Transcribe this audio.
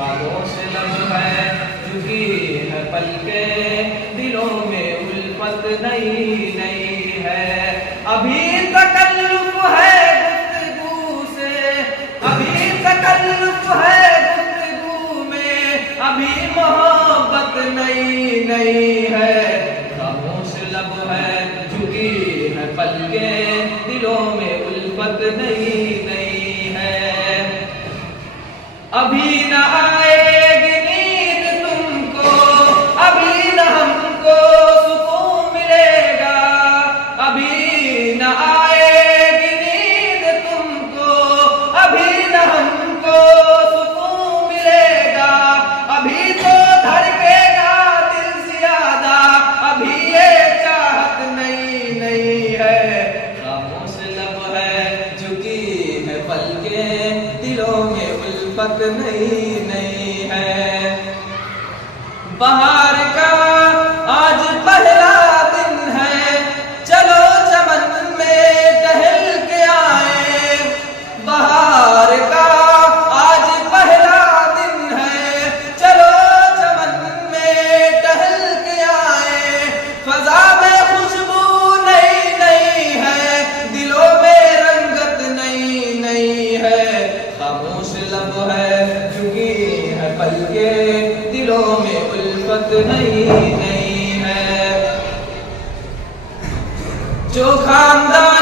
खामोश लब है झुकी है पलके, दिलों में उल्फत नई नई है। अभी तकल्लुफ है गुफ्तगू से, अभी तकल्लुफ है गुफ्तगू में, अभी मोहब्बत नई नई है। खामोश लब है झुकी है पलके, दिलों में उल्फत नई नई है। अभी न आएगी नींद तुमको, अभी न हमको सुकून मिलेगा, अभी न आएगी नींद तुमको, अभी न हमको सुकून मिलेगा। अभी तो धड़केगा दिल ज्यादा, अभी ये चाहत नई नई है। खामोश लब है झुकी है पलके, दिलों में उल्फत नई नई है। बहार का आज पहला दिन है, चलो चमन में टहल के आए। बहार का आज पहला दिन है, चलो चमन में टहल के आए। फजा में खुशबू नई नई है, दिलों में रंगत नई नई है। खामोश लब है झुकी है पलके, दिलों में उल्फत नई नई है। जो खानदान